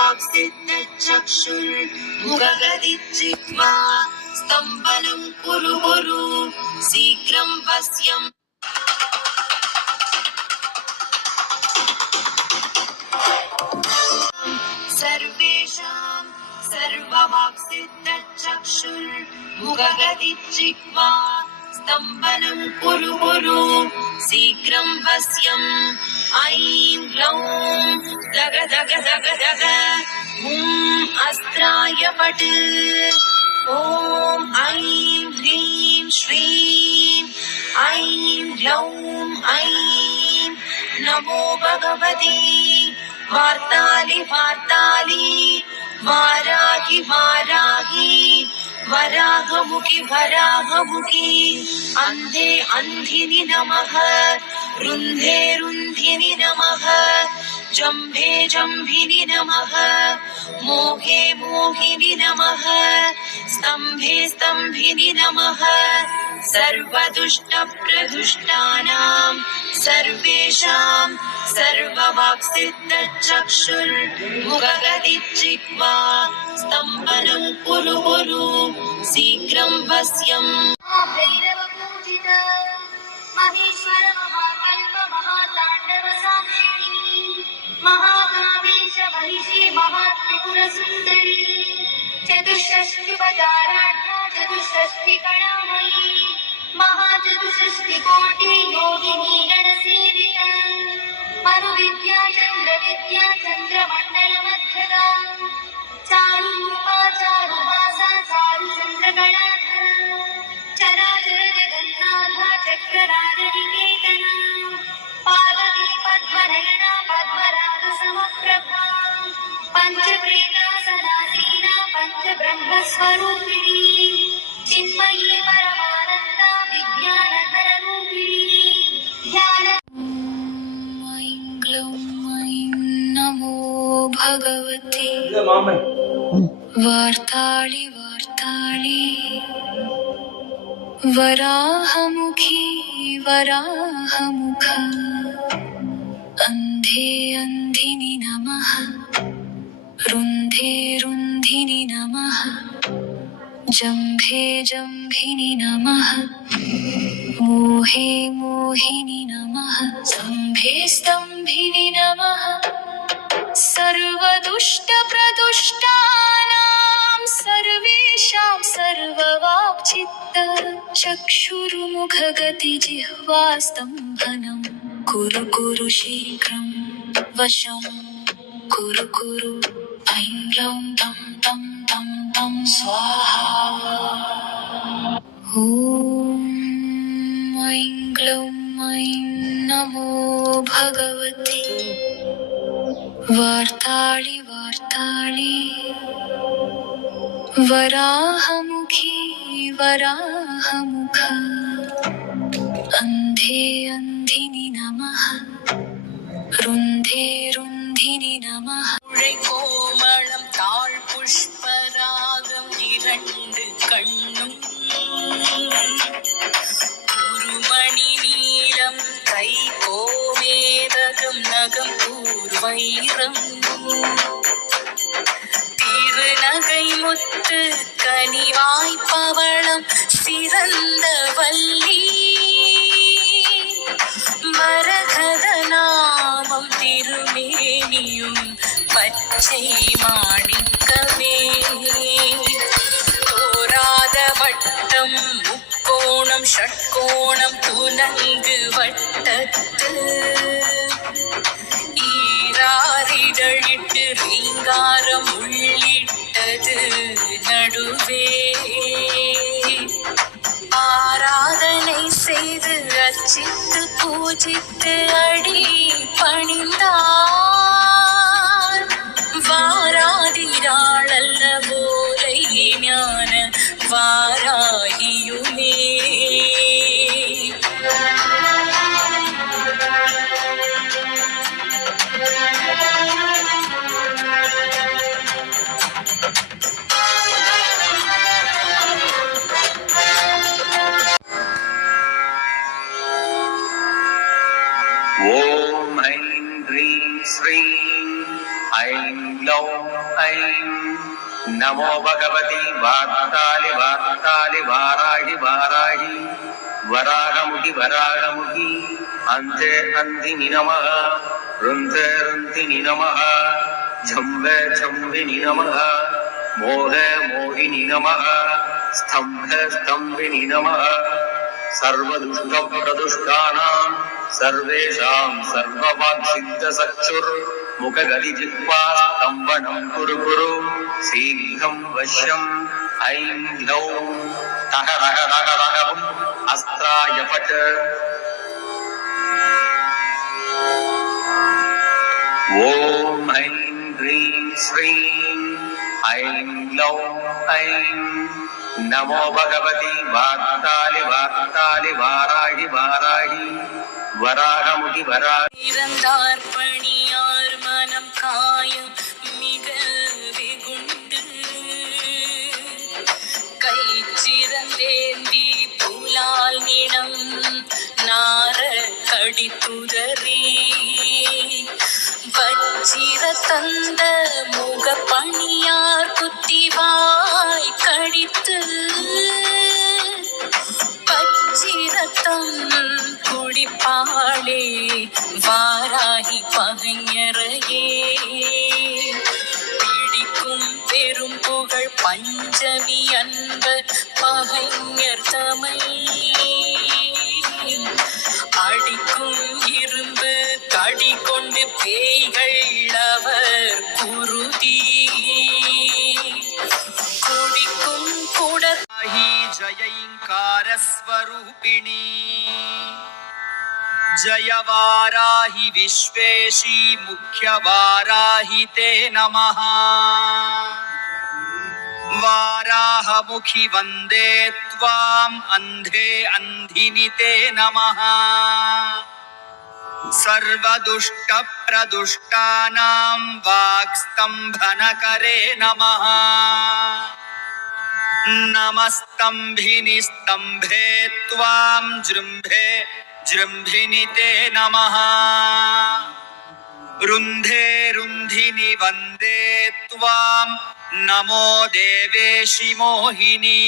सर्ववाक्सिद्धचक्षुर्मुखगदिजिह्वा स्तम्भनं कुरु कुरु शीघ्रं वश्यम् सर्वेषां सर्ववाक्सिद्धचक्षुर्मुखगदिजिह्वा स्तम्भनं कुरु कुरु शीघ्रं वश्यम् ऐं ग्लौं दग दग दग दग अस्त्राय पट् ॐ ऐं ह्रीं श्रीं ऐं ग्लौं ऐं नमो भगवते वार्तालि वार्तालि वाराहि वाराहि वराहमुखि वराहमुखि अन्धे अन्धिनि नमः रुन्धे रुन्धिनि नमः जम्भे जम्भिनि नमः मोहे मोहिनि नमः स्तम्भे स्तम्भिनि नमः सर्वदुष्टप्रदुष्टानां सर्वेषां सर्ववाक्सिद्धचक्षुर्मुखगदिजिह्वा स्तम्भनं कुरु कुरु शीघ्रं वश्यम् भैरवपूजित महेश्वर महाकल्प महाताण्डव साक्षिणी महाकामेश महिषी महात्रिपुरसुन्दरी चतुष्षष्टिपदाराढ्या चतुष्षष्टिकणामयी महाचतुष्षष्टिकोटि योगिनी गणसेविता मनुविद्या चन्द्रविद्या चन्द्रमण्डलमध्यगा चारुरूपा चारुभासा चारुचन्द्रगणाधरा चराचर जगन्नाथा चक्रराजनिकेतना पार्वती पद्मनयना पद्मरागसमप्रभा पञ्चप्रेतासनासीना पञ्चब्रह्मस्वरूपिणी चिन्मयी परमानन्दा विज्ञानधररूपिणी ध्यान ऐं ग्लौं ऐं नमो भगवते वार्ताळि वार्ताळि वराहमुखी वराहमुख अन्धे अन्धिनि नमः रुन्धे रुन्धिनि नमः जम्भे जम्भिनि नमः मोहे मोहिनि नमः स्तम्भे स्तम्भिनि नमः सर्वदुष्टप्रदुष्टानां सर्वेषां सर्ववाक्चित्तचक्षुर्मुखगदिजिह्वा स्तम्भनं कुरु कुरु शीघ्रं वशं कुरु कुरु ऐं ग्लौं तं तं तं तं स्वाहा ॐ ऐं ग्लौं ऐं नमो भगवते वार्ताळि वार्ताळि वराहमुखी वराहमुख अन्धे अन्धिनि नमः रुन्धे रुन्धिनि नमः कोमलं ताळ्पुष्परागं இரண்டு கண்ணும் குருமணி நீலம் கை கோமேதகம் நகம் கூர்வைரம் திருநகை முத்து கனிவாய் பவளம் சிறந்த வள்ளி மரகத நாமம் திருமேனியும் பச்சை மாணிக்கமே தோராத வட்டம் முக்கோணம் ஷட்கோணம் துலங்கு வட்டத்து ஈராரிதழிட்டு ரீங்காரம் உள்ளிட்டது நடுவே ஆராதனை செய்து அர்ச்சித்து பூஜித்து அடி பணிந்தார் வாராதிராளல்ல போலை ஞான வாராகியுமே ॐ ऐं ह्रीं श्रीं ऐं नमो भगवती वार्तालि वार्तालि वाराहि वाराहि वराहमुखि वराहमुखि अन्ते अन्तिनि नमः रुन्ते रुन्तिनि नमः झम्बे झम्बिनि नमः मोहे मोहिनि नमः स्तम्भे स्तम्भिनि नमः सर्वदुष्टप्रदुष्टानां सर्वेषां सर्ववाक्सिद्धचक्षुर्मुखगतिजिह्वा स्तम्भनं कुरु कुरु शीघ्रं वश्यम् ऐं ग्लौं तः रः रः रहम् अस्त्राय फट् ॐ ऐं ह्रीं श्रीं ऐं ग्लौं ऐं नमो भगवती वार्तालि वार्तालि वाराहि वाराहि वराहमुखि वराहि இறந்தார் பணியார் மனம் காயும் மிக வெகுண்டு கை சிறந்தேந்தி புலால் நிலம் நார கடித்துதறி வச்சிர தந்த முக பணியார் குத்திவாய் கடித்து பச்சிரத்தம் குடிப்பாளே வாராகி பகைஞரையே பிடிக்கும் பெரும் புகழ் பஞ்சமி அன்பர் பகைஞர் தமை அடிக்கும் இரும்பு கடி கொண்டு பேய்கள் அவர் குருதி குடிக்கும் குடத்தாகி जयैङ्कारस्वरूपिणी जय वाराहि विश्वेशी मुख्य वाराहि ते नमः वाराहमुखि वन्दे त्वाम् अन्धे अन्धिनि ते नमः सर्वदुष्टप्रदुष्टानां वाक्स्तम्भनकरे नमः नमस्तम्भिनि स्तम्भे त्वां जृम्भे जृम्भिनि ते नमः रुन्धे रुन्धिनि वन्दे त्वां नमो देवेशि मोहिनी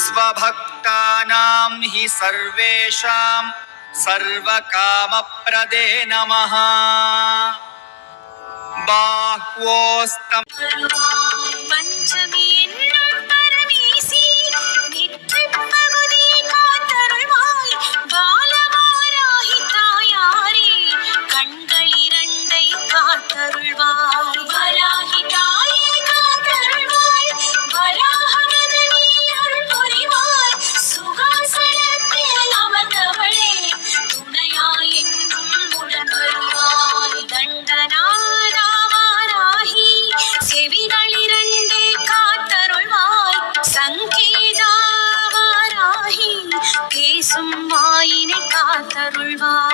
स्वभक्तानां हि सर्वेषां सर्वकामप्रदे नमः बाह्वोस्तम् பஞ்சமி என்னும் பரமேசி நெற்றிப் பகுதியை காத்தருள்வாய் பாலவாராகி தாயாரே கண்கள் இரண்டை காத்தருள்வாய் வராகி தாயே காத்தருள்வாய் வராகமதனே அருள் புரிவாய் சுகாசனத்தில் அமர்ந்தவளே துணையாய் என்றும் உடன் வருவாய் தண்டனாதா வாராகி செவிகளிரண்டே காத்தருள்வாய் சங்கேதா வாராகி பேசும் வாயினை காத்தருள்வாய்